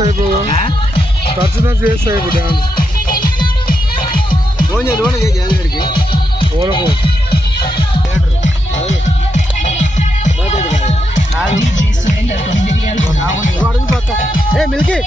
చేస్తా అయిపో ఖర్చున చేస్తా అయిపో డాన్స్. ఫోన్ చేయి లోన్ చేయి జగన్ గారికి ఓలకు. ఏ మిల్కీ.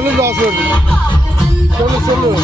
Sonu da hazırdır. Sonu.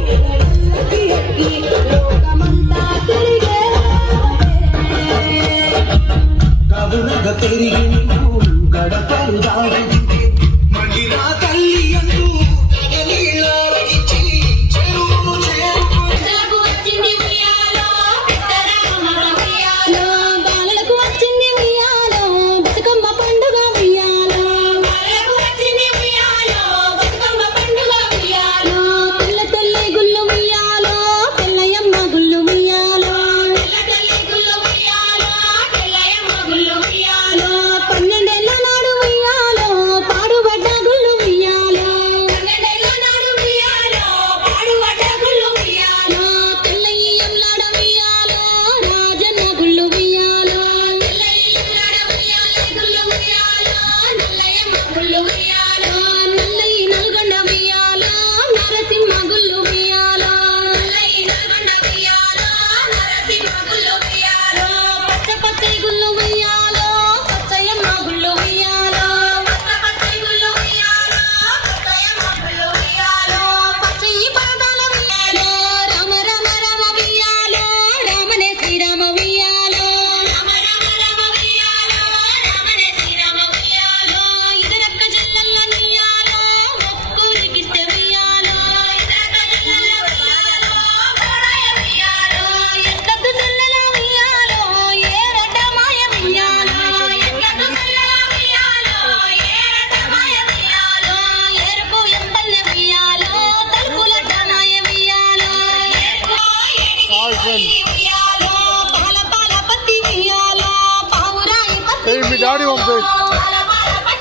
పుట్టి తిరిగి గడపలు దాటింది Oh, my